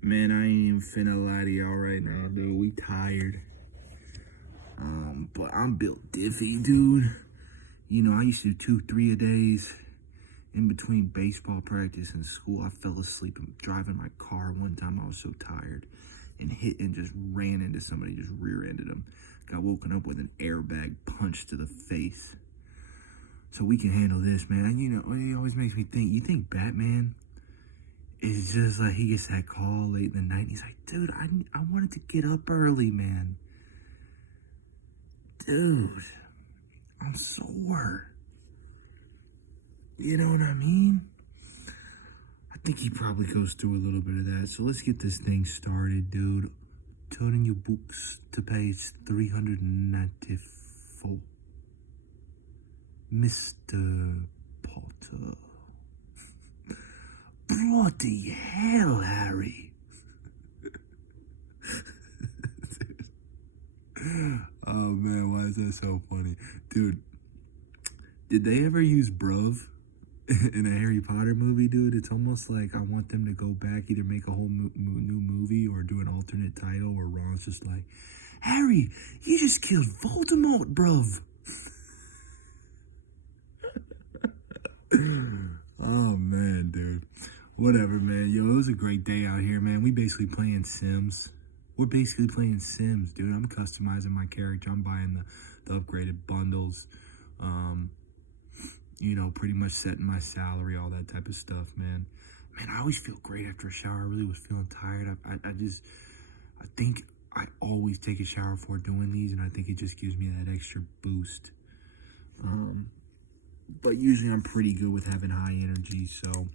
Man, I ain't even finna lie to y'all right now, dude. We tired. But I'm built diffy, dude. You know, I used to do 2, 3 a days in between baseball practice and school. I fell asleep driving my car one time. I was so tired and hit and just ran into somebody, just rear-ended them. Got woken up with an airbag punch to the face. So we can handle this, man. You know, it always makes me think. You think Batman is just like he gets that call late in the night? And he's like, dude, I wanted to get up early, man. Dude, I'm sore. You know what I mean? I think he probably goes through a little bit of that. So let's get this thing started, dude. Turning your books to page 394. Mr. Potter. Bloody hell, Harry. Oh man, why is that so funny? Dude, did they ever use bruv in a Harry Potter movie, dude? It's almost like I want them to go back, either make a whole new movie or do an alternate title where Ron's just like, Harry, you just killed Voldemort, bruv. Oh man, dude. Whatever, man. Yo, it was a great day out here, man. We basically playing Sims. We're basically playing Sims, dude. I'm customizing my character. I'm buying the upgraded bundles. Um, you know, pretty much setting my salary, all that type of stuff, man. Man, I always feel great after a shower. I really was feeling tired. I think I always take a shower before doing these, and I think it just gives me that extra boost. But usually I'm pretty good with having high energy, so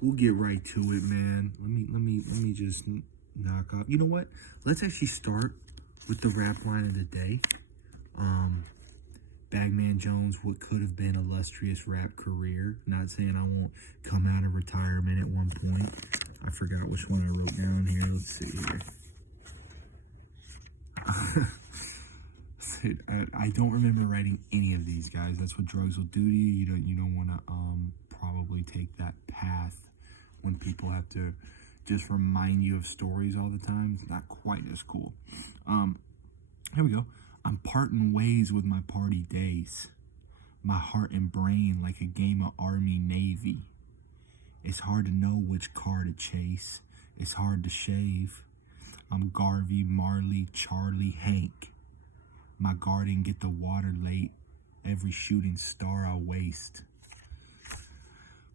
we'll get right to it, man. Let me just knock off. You know what? Let's actually start with the rap line of the day. Bagman Jones, what could have been illustrious rap career. Not saying I won't come out of retirement at one point. I forgot which one I wrote down here. Let's see here. I don't remember writing any of these, guys. That's what drugs will do to you. You don't want to probably take that path when people have to just remind you of stories all the time. It's not quite as cool. Here we go. I'm parting ways with my party days. My heart and brain like a game of Army Navy. It's hard to know which car to chase. It's hard to shave. I'm Garvey, Marley, Charlie, Hank. My garden get the water late. Every shooting star I waste.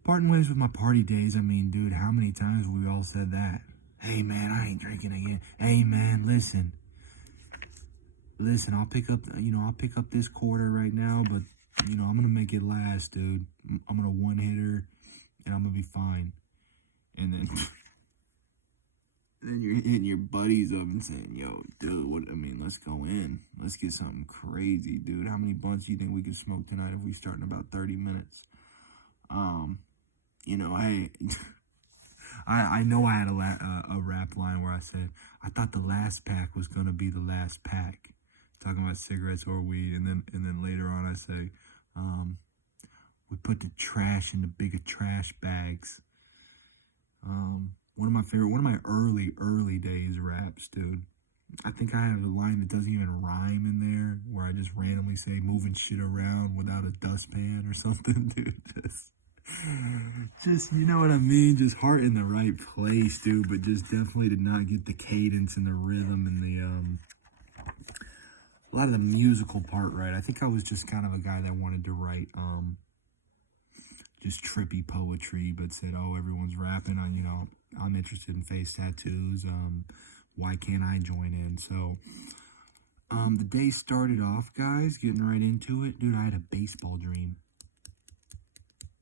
Parting ways with my party days. I mean, dude, how many times have we all said that? Hey, man, I ain't drinking again. Hey, man, listen, I'll pick up this quarter right now, but, I'm going to make it last, dude. I'm going to one-hitter, and I'm going to be fine. And then, then you're hitting your buddies up and saying, yo, dude, let's go in. Let's get something crazy, dude. How many blunts do you think we could smoke tonight if we start in about 30 minutes? Hey, I know I had a rap line where I said, I thought the last pack was going to be the last pack. Talking about cigarettes or weed, and then later on I say, we put the trash in the bigger trash bags. One of my early days raps, dude. I think I have a line that doesn't even rhyme in there, where I just randomly say moving shit around without a dustpan or something, dude. Just you know what I mean? Just heart in the right place, dude. But just definitely did not get the cadence and the rhythm and a lot of the musical part right. I think I was just kind of a guy that wanted to write just trippy poetry, but said, oh, everyone's rapping. I'm interested in face tattoos. Why can't I join in? So the day started off, guys, getting right into it. Dude, I had a baseball dream.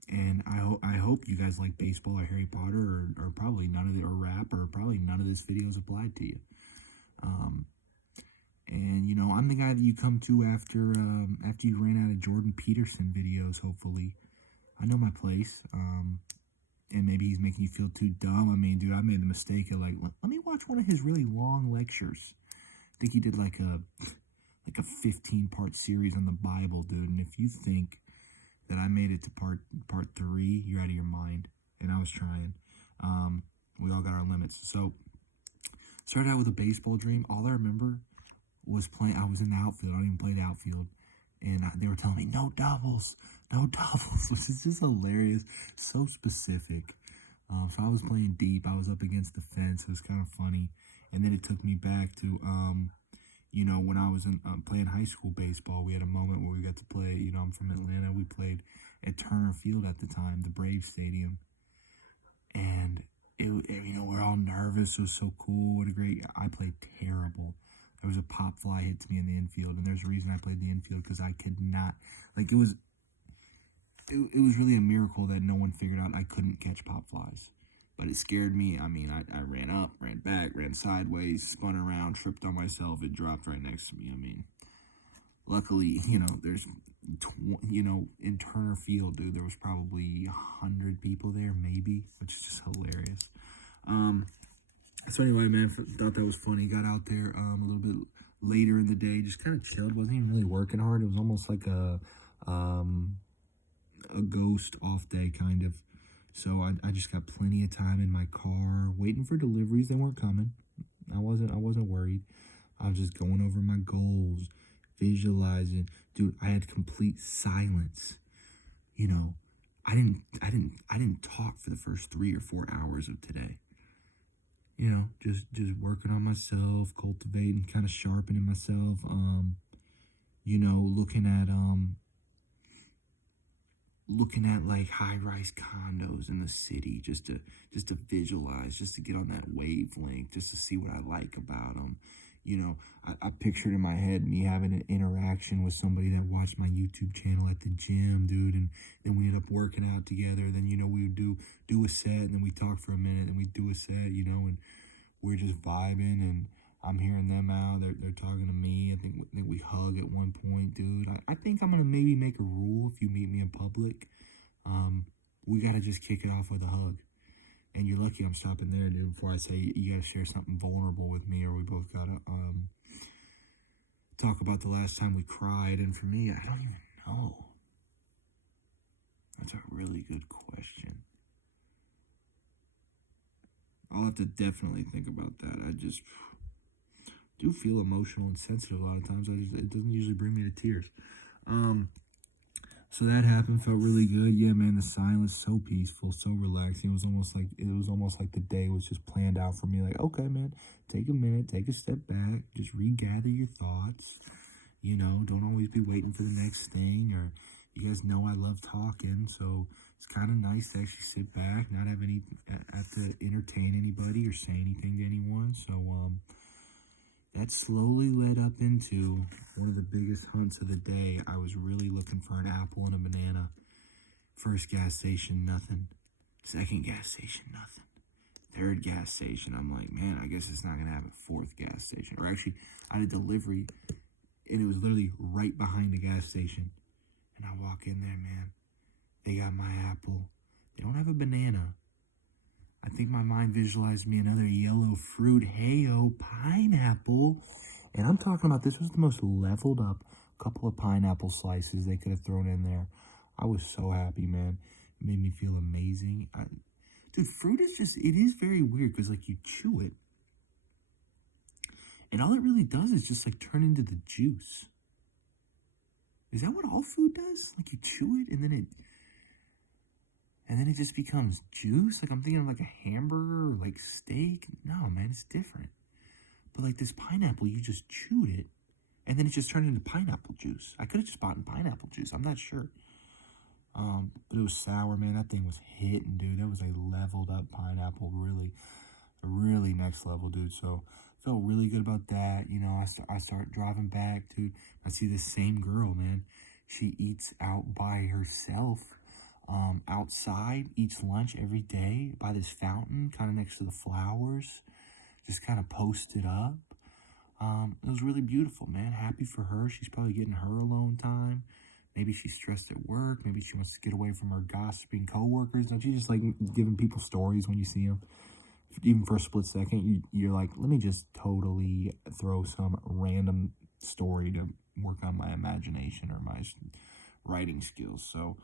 And I hope you guys like baseball or Harry Potter or probably none of it, or rap, or probably none of this video is applied to you. And I'm the guy that you come to after you ran out of Jordan Peterson videos, hopefully. I know my place. And maybe he's making you feel too dumb. I mean, dude, I made the mistake of let me watch one of his really long lectures. I think he did like a 15-part series on the Bible, dude. And if you think that I made it to part 3, you're out of your mind. And I was trying. We all got our limits. So started out with a baseball dream. All I remember was playing. I was in the outfield. I don't even play the outfield, and they were telling me no doubles, no doubles, which is just hilarious. So specific. So I was playing deep. I was up against the fence. It was kind of funny, and then it took me back to when I was in playing high school baseball. We had a moment where we got to play. I'm from Atlanta. We played at Turner Field at the time, the Braves Stadium, and we're all nervous. It was so cool. What a great! I played terrible. There was a pop fly hit to me in the infield, and there's a reason I played the infield because I could not. Like it was really a miracle that no one figured out I couldn't catch pop flies. But it scared me. I mean, I ran up, ran back, ran sideways, spun around, tripped on myself. It dropped right next to me. I mean, luckily, there's, in Turner Field, dude, there was probably 100 people there, maybe, which is just hilarious. So anyway, man, thought that was funny. Got out there a little bit later in the day, just kind of chilled. Wasn't even really working hard. It was almost like a ghost off day, kind of. So I just got plenty of time in my car, waiting for deliveries. They weren't coming. I wasn't worried. I was just going over my goals, visualizing. Dude, I had complete silence. I didn't talk for the first 3 or 4 hours of today. Just working on myself, cultivating, kind of sharpening myself. Looking at like high-rise condos in the city, just to visualize, just to get on that wavelength, just to see what I like about them. I pictured in my head me having an interaction with somebody that watched my YouTube channel at the gym, dude, and then we ended up working out together. Then we would do a set, and then we talk for a minute, and we do a set, and we're just vibing, and I'm hearing them out. They're talking to me. I think we hug at one point, dude. I think I'm gonna maybe make a rule if you meet me in public. We gotta just kick it off with a hug. And you're lucky I'm stopping there, dude, before I say you gotta share something vulnerable with me, or we both gotta talk about the last time we cried. And for me, I don't even know. That's a really good question. I'll have to definitely think about that. I just do feel emotional and sensitive a lot of times. It doesn't usually bring me to tears. So that happened, felt really good. Yeah, man, the silence, so peaceful, so relaxing. It was almost like the day was just planned out for me. Like, okay, man, take a minute, take a step back, just regather your thoughts. Don't always be waiting for the next thing. Or you guys know I love talking, so it's kind of nice to actually sit back, not have to entertain anybody or say anything to anyone. So that slowly led up into one of the biggest hunts of the day. I was really looking for an apple and a banana. First gas station, nothing. Second gas station, nothing. Third gas station, I'm like, man, I guess it's not going to have a fourth gas station. Or actually, I had a delivery, and it was literally right behind the gas station. And I walk in there, man. They got my apple. They don't have a banana. I think my mind visualized me another yellow fruit, hey-o, pineapple. And I'm talking about, this was the most leveled up couple of pineapple slices they could have thrown in there. I was so happy, man. It made me feel amazing. Dude, fruit is it is very weird because, like, you chew it, and all it really does is just, like, turn into the juice. Is that what all food does? Like, you chew it, and then it just becomes juice? Like, I'm thinking of, like, a hamburger or, like, steak. No, man, it's different. But, like, this pineapple, you just chewed it, and then it just turned into pineapple juice. I could have just bought pineapple juice. I'm not sure. But it was sour, man. That thing was hitting, dude. That was a leveled up pineapple. Really, really next level, dude. So, felt really good about that. I start driving back, dude. I see this same girl, man. She eats out by herself. Outside, eats lunch every day by this fountain, kind of next to the flowers, just kind of posted up. It was really beautiful, man. Happy for her. She's probably getting her alone time. Maybe she's stressed at work. Maybe she wants to get away from her gossiping coworkers. Don't you just like giving people stories when you see them? Even for a split second, you're like, let me just totally throw some random story to work on my imagination or my writing skills. So,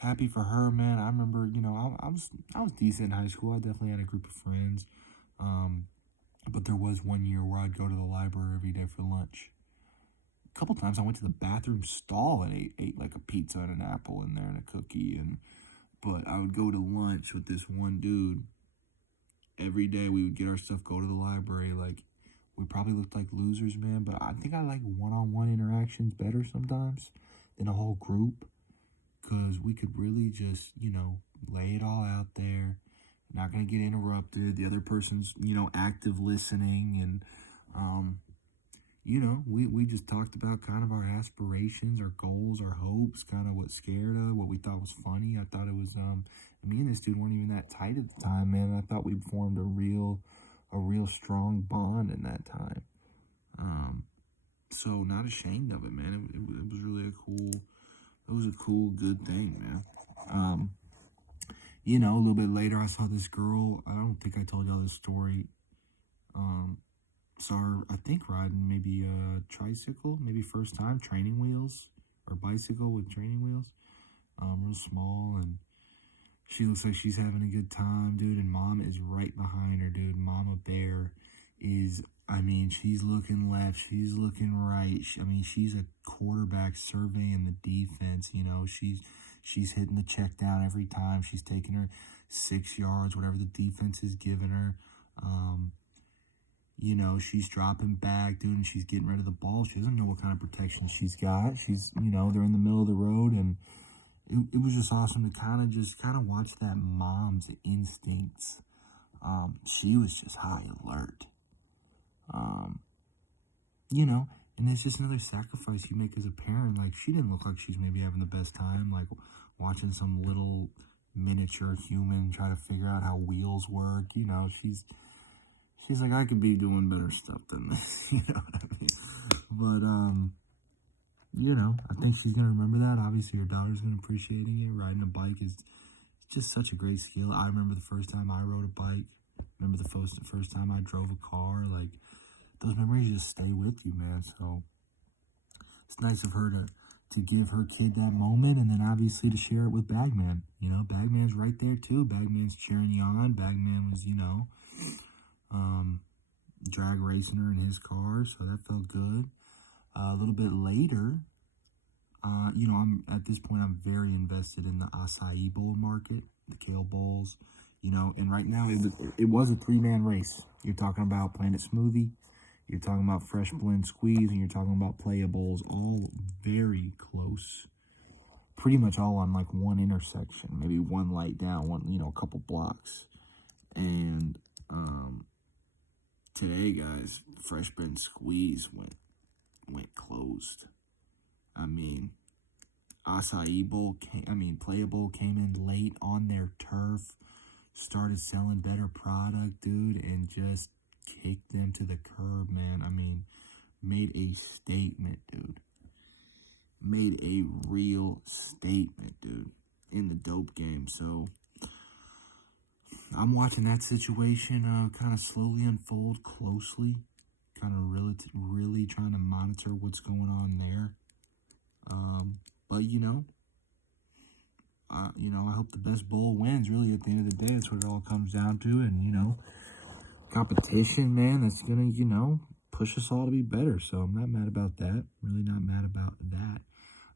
happy for her, man. I remember, I was decent in high school. I definitely had a group of friends. Um, but there was one year where I'd go to the library every day for lunch. A couple times I went to the bathroom stall and ate like a pizza and an apple in there and a cookie. But I would go to lunch with this one dude every day. We would get our stuff, go to the library. Like, we probably looked like losers, man. But I think I like one-on-one interactions better sometimes than a whole group, because we could really just, lay it all out there. Not gonna get interrupted. The other person's, active listening, and we just talked about kind of our aspirations, our goals, our hopes, kind of what scared us, what we thought was funny. I thought it was me and this dude weren't even that tight at the time, man. I thought we formed a real strong bond in that time. So not ashamed of it, man. It was really it was a cool, good thing, man. A little bit later, I saw this girl. I don't think I told y'all this story. Saw her, I think, riding maybe a tricycle, maybe first time, training wheels, or bicycle with training wheels. Real small, and she looks like she's having a good time, dude. And mom is right behind her, dude. Mama Bear is, she's looking left, she's looking right. She's a quarterback surveying the defense. She's hitting the check down every time. She's taking her 6 yards, whatever the defense is giving her. She's dropping back, dude, and she's getting rid of the ball. She doesn't know what kind of protection she's got. She's, they're in the middle of the road, and it was just awesome to kind of watch that mom's instincts. She was just high alert. And it's just another sacrifice you make as a parent. Like, she didn't look like she's maybe having the best time, like watching some little miniature human try to figure out how wheels work. She's like, I could be doing better stuff than this. You know what I mean? But I think she's gonna remember that. Obviously, her daughter's gonna appreciating it. Riding a bike is just such a great skill. I remember the first time I rode a bike. Remember the first time I drove a car. Like, those memories just stay with you, man. So it's nice of her to give her kid that moment, and then obviously to share it with Bagman. Bagman's right there too. Bagman's cheering you on. Bagman was, drag racing her in his car, so that felt good. A little bit later, I'm at this point, I'm very invested in the acai bowl market, the kale bowls, and right now it was a 3-man race. You're talking about Planet Smoothie, you're talking about Fresh Blend Squeeze, and you're talking about Playa Bowls, all very close. Pretty much all on like one intersection, maybe one light down, a couple blocks. And today, guys, Fresh Blend Squeeze went closed. Acai Bowl Playa Bowl came in late on their turf, started selling better product, dude, and just kicked them to the curb, man. Made a statement, dude. Made a real statement, dude, in the dope game. So I'm watching that situation kind of slowly unfold closely, kind of really trying to monitor what's going on there. But I hope the best bowl wins. Really, at the end of the day, that's what it all comes down to. And competition, man, that's gonna push us all to be better. So I'm not mad about that. Really not mad about that.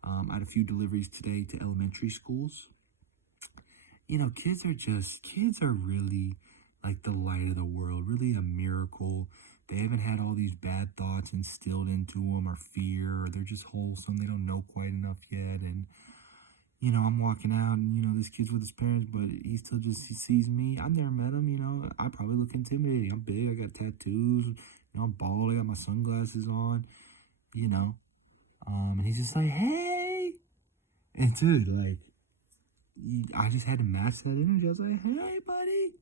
I had a few deliveries today to elementary schools. Kids are really like the light of the world, really a miracle. They haven't had all these bad thoughts instilled into them, or fear, or they're just wholesome. They don't know quite enough yet. And, I'm walking out, and, this kid's with his parents, but he sees me. I've never met him, I probably look intimidating. I'm big, I got tattoos, I'm bald, I got my sunglasses on, and he's just like, hey. And dude, like, I just had to match that energy. I was like, hey, buddy.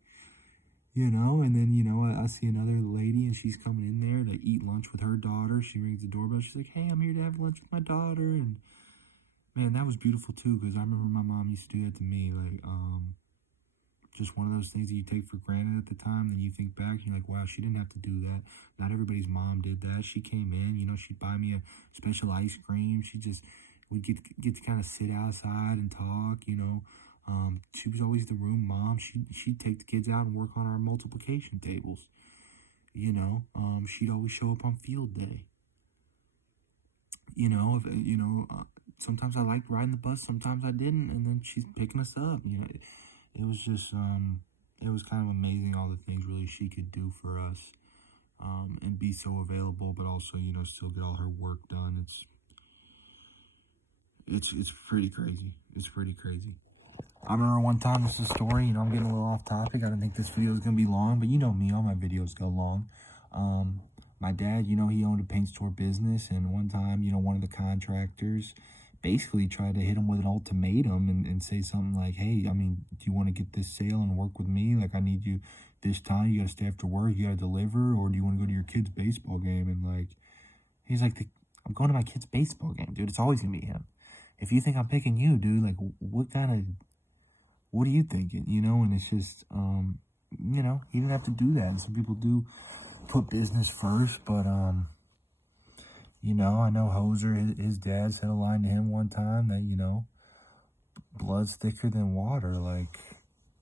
And then, I see another lady, and she's coming in there to eat lunch with her daughter. She rings the doorbell. She's like, hey, I'm here to have lunch with my daughter. And, man, that was beautiful, too, because I remember my mom used to do that to me. Like, just one of those things that you take for granted at the time. Then you think back, and you're like, wow, she didn't have to do that. Not everybody's mom did that. She came in, she'd buy me a special ice cream. She just we'd get to kind of sit outside and talk, you know. She was always the room mom. She'd take the kids out and work on our multiplication tables, you know. She'd always show up on field day. You know, sometimes I liked riding the bus, sometimes I didn't, and then she's picking us up. You know, it was just it was kind of amazing all the things really she could do for us, and be so available, but also, you know, still get all her work done. It's pretty crazy. It's pretty crazy. I remember one time, this is a story, you know, I'm getting a little off topic. I didn't think this video was going to be long, but you know me, all my videos go long. My dad, you know, he owned a paint store business, and one time, you know, one of the contractors basically tried to hit him with an ultimatum and say something like, hey, I mean, do you want to get this sale and work with me? Like, I need you this time. You got to stay after work. You got to deliver, or do you want to go to your kid's baseball game? And, like, he's like, I'm going to my kid's baseball game, dude. It's always going to be him. If you think I'm picking you, dude, like, what are you thinking? You know, and it's just, you know, he didn't have to do that. And some people do put business first, but, you know, I know Hoser, his dad said a line to him one time that, you know, blood's thicker than water. Like,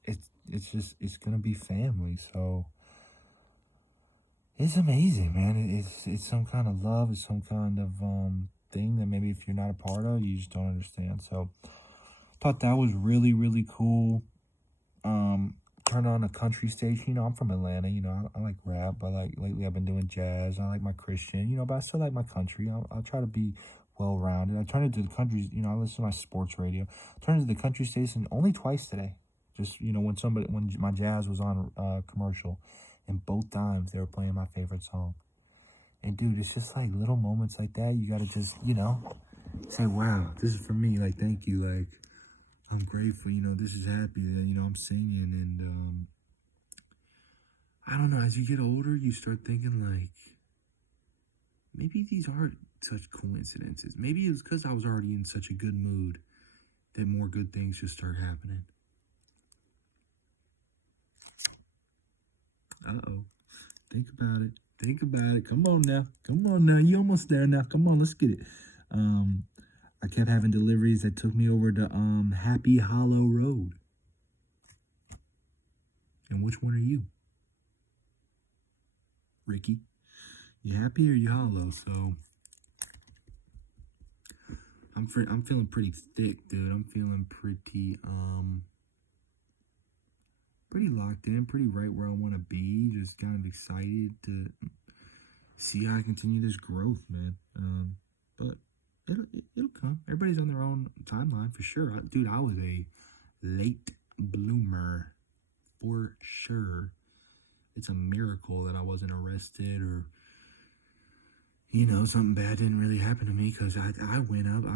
it's just, it's going to be family. So it's amazing, man. It's some kind of love. It's some kind of, thing that maybe if you're not a part of, you just don't understand. So thought that was really, really cool. Turned on a country station. You know, I'm from Atlanta. You know, I like rap, but like lately I've been doing jazz. I like my Christian, you know, but I still like my country. I'll try to be well-rounded. I turned into the country, you know, I listen to my sports radio. Turned into the country station only twice today. Just, you know, when my jazz was on commercial, and both times they were playing my favorite song. And dude, it's just like little moments like that. You gotta just, you know, say, wow, this is for me. Like, thank you. Like, I'm grateful, you know, this is happy that, you know, I'm singing. And, I don't know, as you get older, you start thinking, like, maybe these aren't such coincidences. Maybe it was because I was already in such a good mood that more good things just start happening. Uh-oh. Think about it. Think about it. Come on now. Come on now. You almost there now. Come on, let's get it. I kept having deliveries that took me over to Happy Hollow Road. And which one are you? Ricky? You happy or you hollow? So I'm feeling pretty thick, dude. I'm feeling pretty pretty locked in, pretty right where I want to be. Just kind of excited to see how I continue this growth, man. But it'll come. Everybody's on their own timeline for sure. Dude, I was a late bloomer for sure. It's a miracle that I wasn't arrested or, you know, something bad didn't really happen to me, because I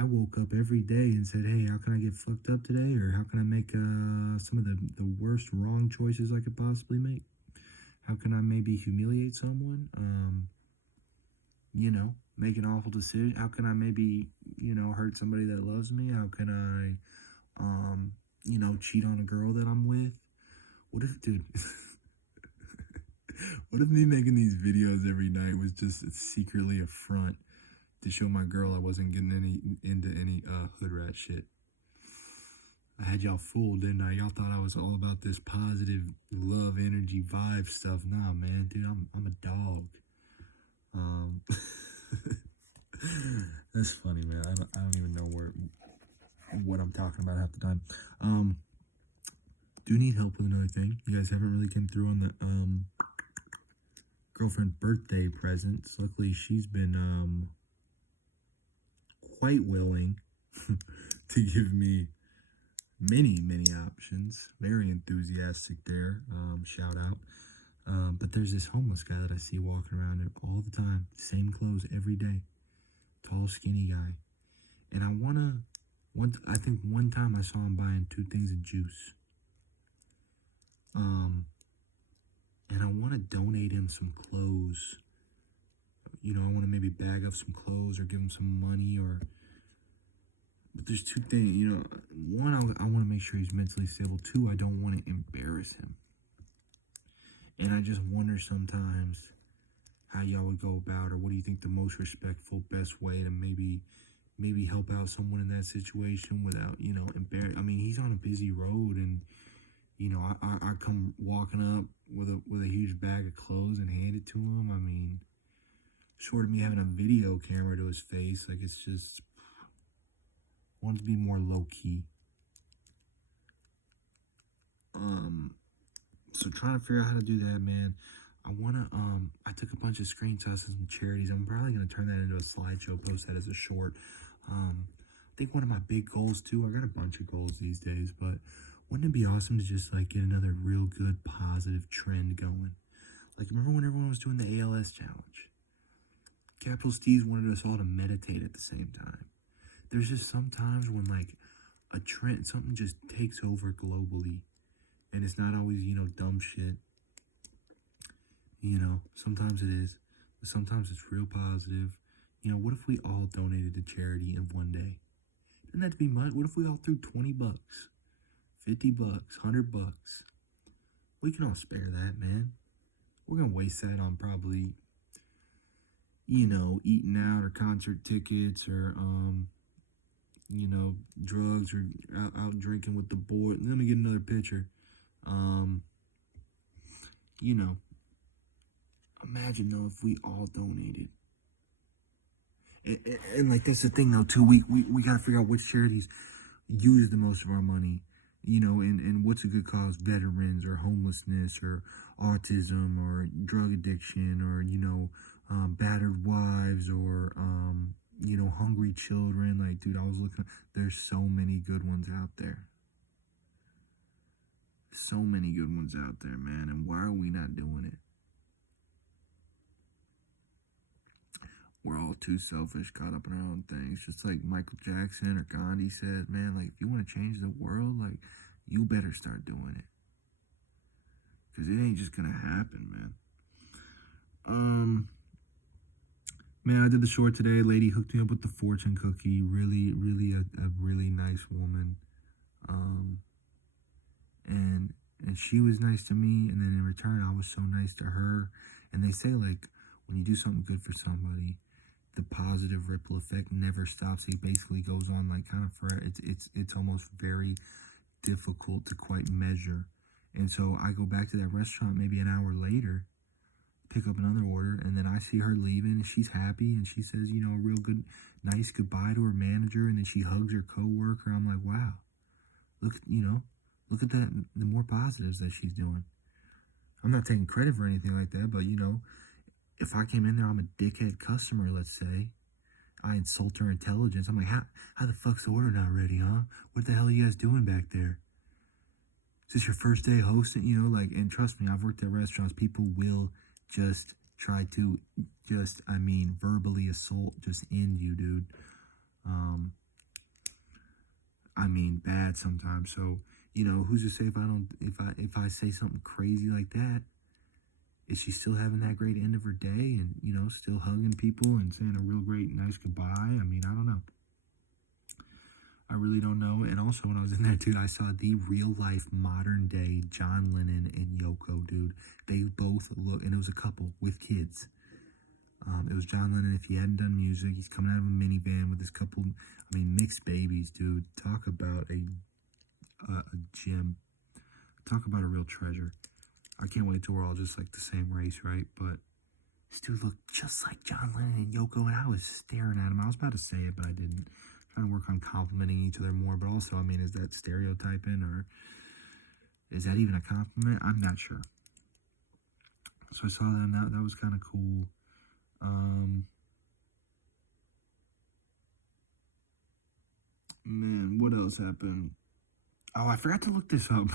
woke up every day and said, hey, how can I get fucked up today? Or how can I make some of the worst wrong choices I could possibly make? How can I maybe humiliate someone? You know, make an awful decision. How can I maybe, you know, hurt somebody that loves me? How can I, you know, cheat on a girl that I'm with? What if, dude, what if me making these videos every night was just secretly a front to show my girl I wasn't getting into any hood rat shit? I had y'all fooled, didn't I? Y'all thought I was all about this positive love, energy, vibe stuff. Nah, man, dude, I'm a dog. That's funny, man. I don't even know what I'm talking about half the time. Do need help with another thing. You guys haven't really come through on the girlfriend birthday presents. Luckily, she's been quite willing to give me many options. Very enthusiastic there. Shout out. But there's this homeless guy that I see walking around all the time. Same clothes every day. Tall, skinny guy. And I think one time I saw him buying 2 things of juice. And I want to donate him some clothes. You know, I want to maybe bag up some clothes or give him some money but there's 2 things, you know. One, I want to make sure he's mentally stable. 2, I don't want to embarrass him. And I just wonder sometimes how y'all would go about, or what do you think the most respectful, best way to maybe maybe help out someone in that situation without, I mean, he's on a busy road, and I come walking up with a huge bag of clothes and hand it to him. I mean, short of me having a video camera to his face, like, it's just, I want to be more low key. So trying to figure out how to do that, man. I took a bunch of screenshots of some charities. I'm probably gonna turn that into a slideshow, post that as a short. I think one of my big goals too, I got a bunch of goals these days, but wouldn't it be awesome to just like get another real good positive trend going? Like, remember when everyone was doing the ALS challenge? Capital Steve's wanted us all to meditate at the same time. There's just sometimes when like a trend, something just takes over globally, and it's not always, dumb shit. Sometimes it is, but sometimes it's real positive. What if we all donated to charity in one day? Doesn't have to be much. What if we all threw $20, $50, $100? We can all spare that, man. We're gonna waste that on probably, eating out or concert tickets or drugs or out drinking with the boy. Let me get another picture. Imagine though if we all donated. And like, that's the thing though too. We gotta figure out which charities use the most of our money. And what's a good cause? Veterans or homelessness or autism or drug addiction or battered wives or hungry children. Like, dude, I was looking. There's so many good ones out there. So many good ones out there, man. And why are we not doing it? We're all too selfish, caught up in our own things. Just like Michael Jackson or Gandhi said, man, like, if you want to change the world, like, you better start doing it. Because it ain't just going to happen, man. Man, I did the short today. Lady hooked me up with the fortune cookie. Really, really a really nice woman. And she was nice to me. And then in return, I was so nice to her. And they say, like, when you do something good for somebody, the positive ripple effect never stops. It basically goes on like kind of forever. It's almost very difficult to quite measure. And so I go back to that restaurant maybe an hour later, pick up another order, and then I see her leaving, and she's happy, and she says, a real good, nice goodbye to her manager, and then she hugs her coworker. I'm like, wow, look at that, the more positives that she's doing. I'm not taking credit for anything like that, but if I came in there, I'm a dickhead customer, let's say. I insult her intelligence. I'm like, how the fuck's the order not ready, huh? What the hell are you guys doing back there? Is this your first day hosting? And trust me, I've worked at restaurants. People will just try to verbally assault, just end you, dude. Bad sometimes. So, who's to say if I say something crazy like that, is she still having that great end of her day and, still hugging people and saying a real great, nice goodbye? I don't know. I really don't know. And also when I was in there, dude, I saw the real life modern day John Lennon and Yoko, dude. They both look, and it was a couple with kids. It was John Lennon. If he hadn't done music, he's coming out of a minivan with this couple, mixed babies, dude. Talk about a gem. Talk about a real treasure. I can't wait till we're all just like the same race, right? But this dude looked just like John Lennon and Yoko, and I was staring at him. I was about to say it, but I didn't. Trying to work on complimenting each other more, but also, is that stereotyping, or is that even a compliment? I'm not sure. So I saw them. That was kind of cool. Man, what else happened? Oh, I forgot to look this up.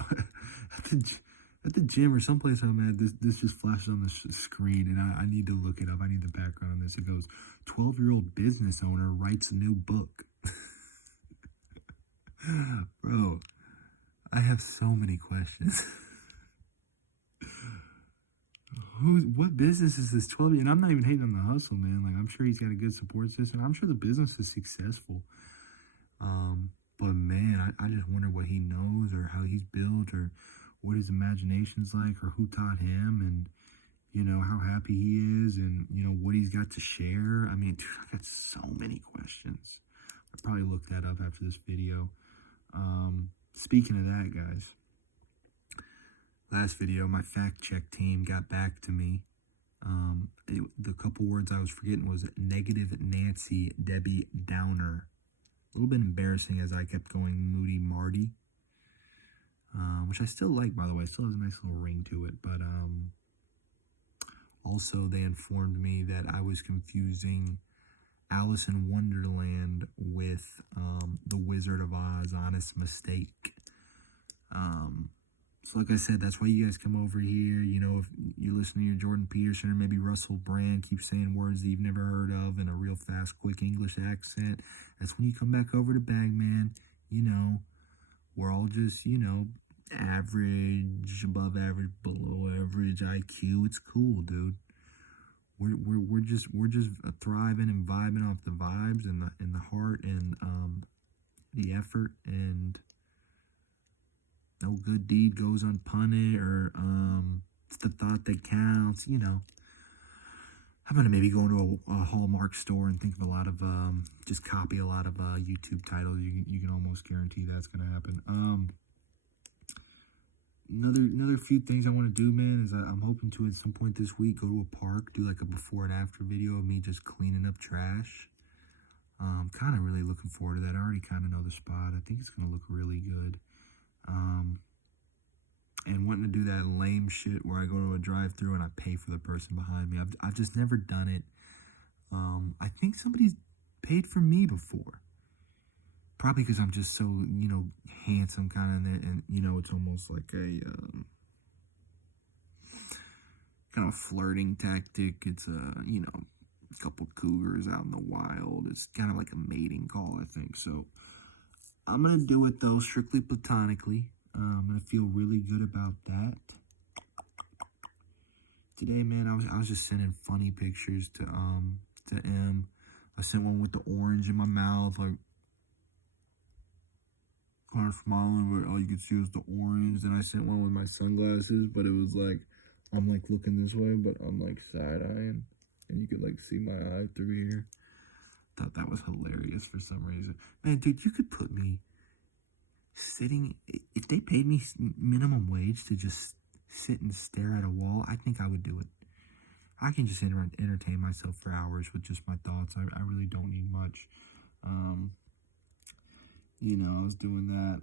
At the gym or someplace I'm at, this just flashes on the screen, and I need to look it up. I need the background on this. It goes, 12-year-old business owner writes a new book. Bro, I have so many questions. What business is this 12? And I'm not even hating on the hustle, man. Like, I'm sure he's got a good support system. I'm sure the business is successful. But man, I just wonder what he knows, or how he's built, or what his imagination's like, or who taught him, and how happy he is, and what he's got to share. Dude, I've got so many questions. I'll probably look that up after this video. Speaking of that, guys, last video, my fact check team got back to me. The couple words I was forgetting was negative Nancy Debbie Downer. A little bit embarrassing as I kept going Moody Marty, which I still like, by the way. It still has a nice little ring to it. But also they informed me that I was confusing Alice in Wonderland with The Wizard of Oz. Honest mistake. So like I said, that's why you guys come over here. You know, if you listen to your Jordan Peterson or maybe Russell Brand keep saying words that you've never heard of in a real fast, quick English accent, that's when you come back over to Bagman. You know, we're all just, you know, average, above average, below average IQ. It's cool, dude. We're just thriving and vibing off the vibes and the heart and the effort, and no good deed goes unpunished, or it's the thought that counts. You know, I'm gonna maybe go into a Hallmark store and think of a lot of just copy a lot of YouTube titles. You can almost guarantee that's gonna happen. Another few things I want to do, man, is I'm hoping to at some point this week go to a park, do like a before and after video of me just cleaning up trash. Kind of really looking forward to that. I already kind of know the spot. I think it's gonna look really good. And wanting to do that lame shit where I go to a drive-thru and I pay for the person behind me. I've just never done it. I think somebody's paid for me before. Probably because I'm just so, you know, handsome kind of, and, you know, it's almost like a kind of flirting tactic. It's you know, a couple cougars out in the wild. It's kind of like a mating call, I think. So I'm going to do it, though, strictly platonically. I'm going to feel really good about that. Today, man, I was just sending funny pictures to M. I sent one with the orange in my mouth, like, kind of smiling, where all you could see was the orange. Then I sent one with my sunglasses, but it was like, I'm like looking this way, but I'm like side-eyeing, and you could like see my eye through here. Thought that was hilarious for some reason. Man, dude, you could put me sitting, if they paid me minimum wage to just sit and stare at a wall, I think I would do it. I can just entertain myself for hours with just my thoughts. I really don't need much. You know, I was doing that.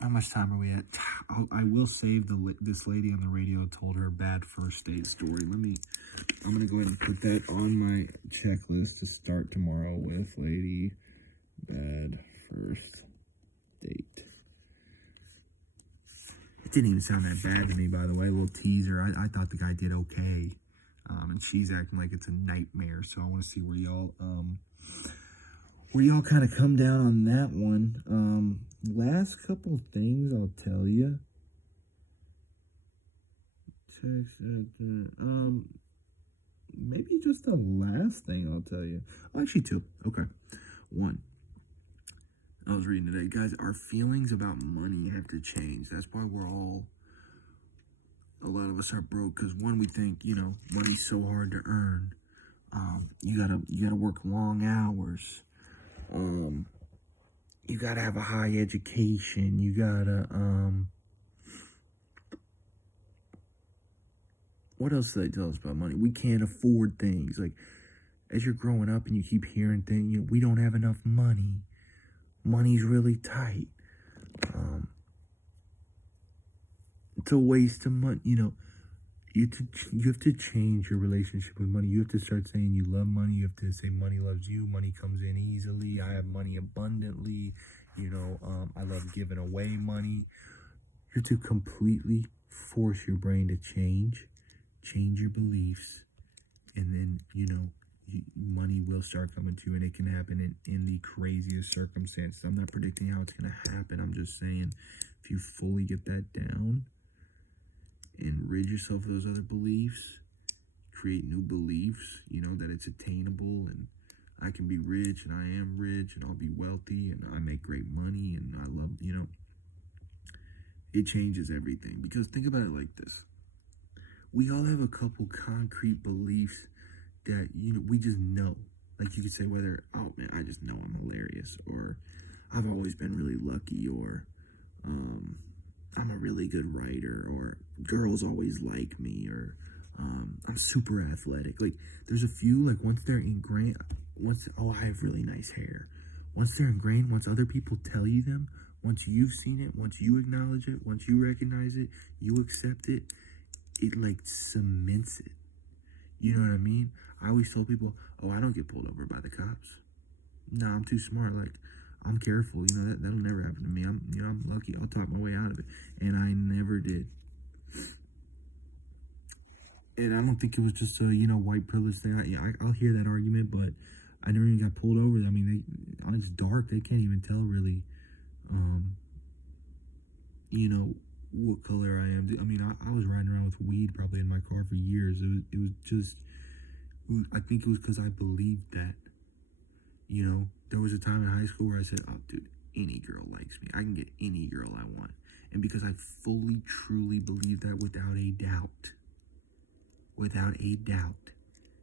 How much time are we at? I will save this lady on the radio told her bad first date story. I'm going to go ahead and put that on my checklist to start tomorrow with. Lady, bad first date. It didn't even sound that bad to me, by the way. A little teaser. I thought the guy did okay. And she's acting like it's a nightmare. So I want to see where y'all kind of come down on that one. Last couple things I'll tell you. Maybe just the last thing I'll tell you. Oh, actually two. Okay. One. I was reading today, guys, our feelings about money have to change. That's why a lot of us are broke, because one, we think, you know, money's so hard to earn. You gotta work long hours. You gotta have a high education. You gotta, what else do they tell us about money? We can't afford things. Like, as you're growing up and you keep hearing things, you know, we don't have enough money. Money's really tight. It's a waste of money. You know, you have to change your relationship with money. You have to start saying you love money. You have to say money loves you. Money comes in easily. I have money abundantly. You know, I love giving away money. You have to completely force your brain to change your beliefs, and then, you know, money will start coming to you, and it can happen in the craziest circumstances. I'm not predicting how it's going to happen. I'm just saying, if you fully get that down and rid yourself of those other beliefs, create new beliefs, you know, that it's attainable, and I can be rich, and I am rich, and I'll be wealthy, and I make great money, and I love, you know, it changes everything. Because think about it like this. We all have a couple concrete beliefs that, you know, we just know. Like you could say whether, oh man, I just know I'm hilarious, or I've always been really lucky, or I'm a really good writer, or girls always like me, or I'm super athletic. Like there's a few, like once they're ingrained, oh, I have really nice hair. Once they're ingrained, once other people tell you them, once you've seen it, once you acknowledge it, once you recognize it, you accept it, it like cements it. You know what I mean? I always tell people, oh, I don't get pulled over by the cops. No, I'm too smart. Like, I'm careful. You know, that'll never happen to me. I'm lucky. I'll talk my way out of it. And I never did. And I don't think it was just a, white privilege thing. I'll hear that argument, but I never even got pulled over. I mean, it's dark. They can't even tell really, what color I am. I mean, I was riding around with weed probably in my car for years. I think it was because I believed that. There was a time in high school where I said, oh, dude, any girl likes me. I can get any girl I want. And because I fully, truly believed that without a doubt,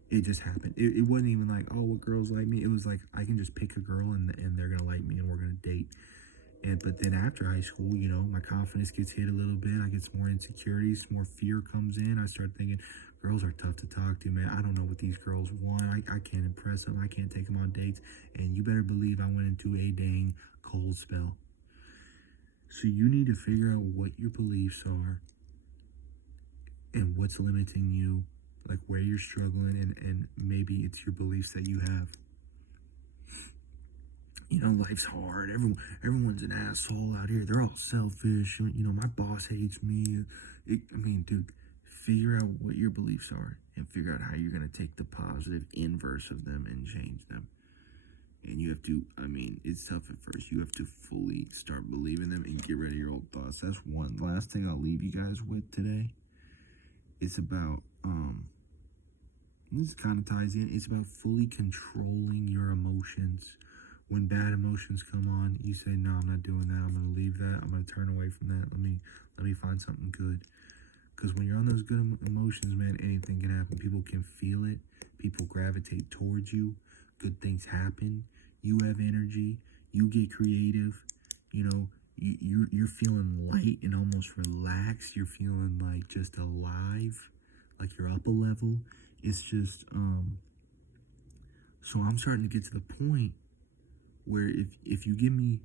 it just happened. It wasn't even like, oh, what girls like me? It was like, I can just pick a girl and they're going to like me and we're going to date. But then after high school, my confidence gets hit a little bit. I get some more insecurities, more fear comes in. I start thinking, girls are tough to talk to, man. I don't know what these girls want. I can't impress them. I can't take them on dates. And you better believe I went into a dang cold spell. So you need to figure out what your beliefs are and what's limiting you, like where you're struggling, and maybe it's your beliefs that you have. Life's hard. Everyone's an asshole out here. They're all selfish. My boss hates me. Dude, figure out what your beliefs are and figure out how you're going to take the positive inverse of them and change them. And you have to, it's tough at first. You have to fully start believing them and get rid of your old thoughts. That's one. Last thing I'll leave you guys with today. It's about, this kind of ties in. It's about fully controlling your emotions. When bad emotions come on, you say, no, I'm not doing that. I'm going to leave that. I'm going to turn away from that. Let me find something good. Because when you're on those good emotions, man, anything can happen. People can feel it. People gravitate towards you. Good things happen. You have energy. You get creative. You're feeling light and almost relaxed. You're feeling like just alive, like you're up a level. It's just, so I'm starting to get to the point where if you give me,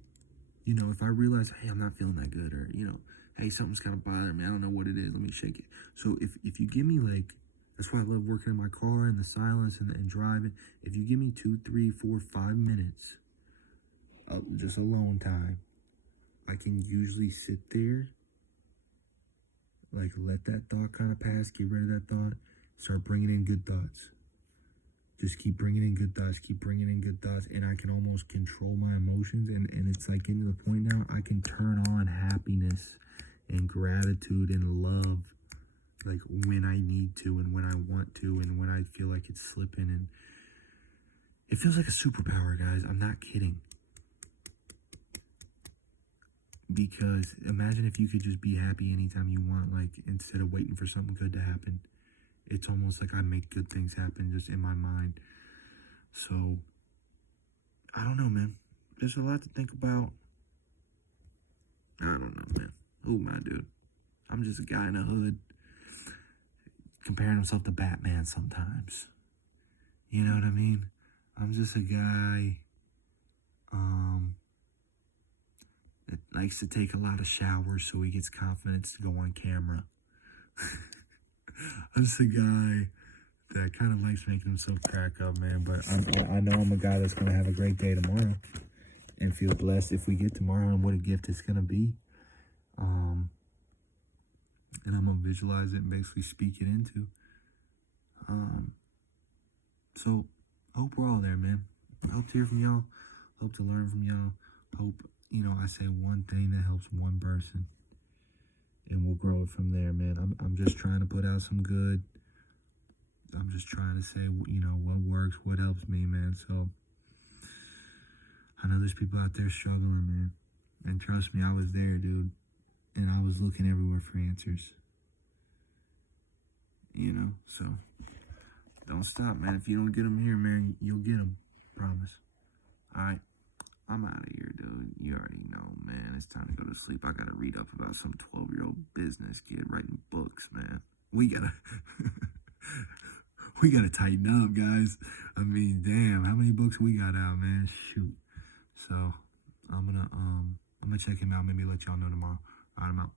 if I realize, hey, I'm not feeling that good, or, hey, something's kind of bothering me, I don't know what it is, let me shake it. So if you give me, like, that's why I love working in my car and the silence and driving. If you give me 2, 3, 4, 5 minutes, just alone time, I can usually sit there, like, let that thought kind of pass, get rid of that thought, start bringing in good thoughts. Just keep bringing in good thoughts, and I can almost control my emotions, and it's like getting to the point now, I can turn on happiness and gratitude and love, like when I need to and when I want to and when I feel like it's slipping, and it feels like a superpower, guys. I'm not kidding. Because imagine if you could just be happy anytime you want, like instead of waiting for something good to happen. It's almost like I make good things happen just in my mind. So, I don't know, man. There's a lot to think about. I don't know, man. Who am I, dude? I'm just a guy in a hood comparing himself to Batman sometimes. You know what I mean? I'm just a guy that likes to take a lot of showers so he gets confidence to go on camera. I'm just a guy that kind of likes making himself crack up, man. But I know I'm a guy that's going to have a great day tomorrow and feel blessed if we get tomorrow, and what a gift it's going to be. And I'm going to visualize it and basically speak it into. So I hope we're all there, man. I hope to hear from y'all. Hope to learn from y'all. Hope, I say one thing that helps one person. And we'll grow it from there, man. I'm just trying to put out some good. I'm just trying to say, what works, what helps me, man. So, I know there's people out there struggling, man. And trust me, I was there, dude. And I was looking everywhere for answers. So, don't stop, man. If you don't get them here, man, you'll get them. Promise. Alright. I'm out of here, dude. You already know, man. It's time to go to sleep. I gotta read up about some 12-year-old business kid writing books, man. We gotta we gotta tighten up, guys. I mean, damn, how many books we got out, man? Shoot. So I'm gonna check him out, maybe let y'all know tomorrow. Alright, I'm out.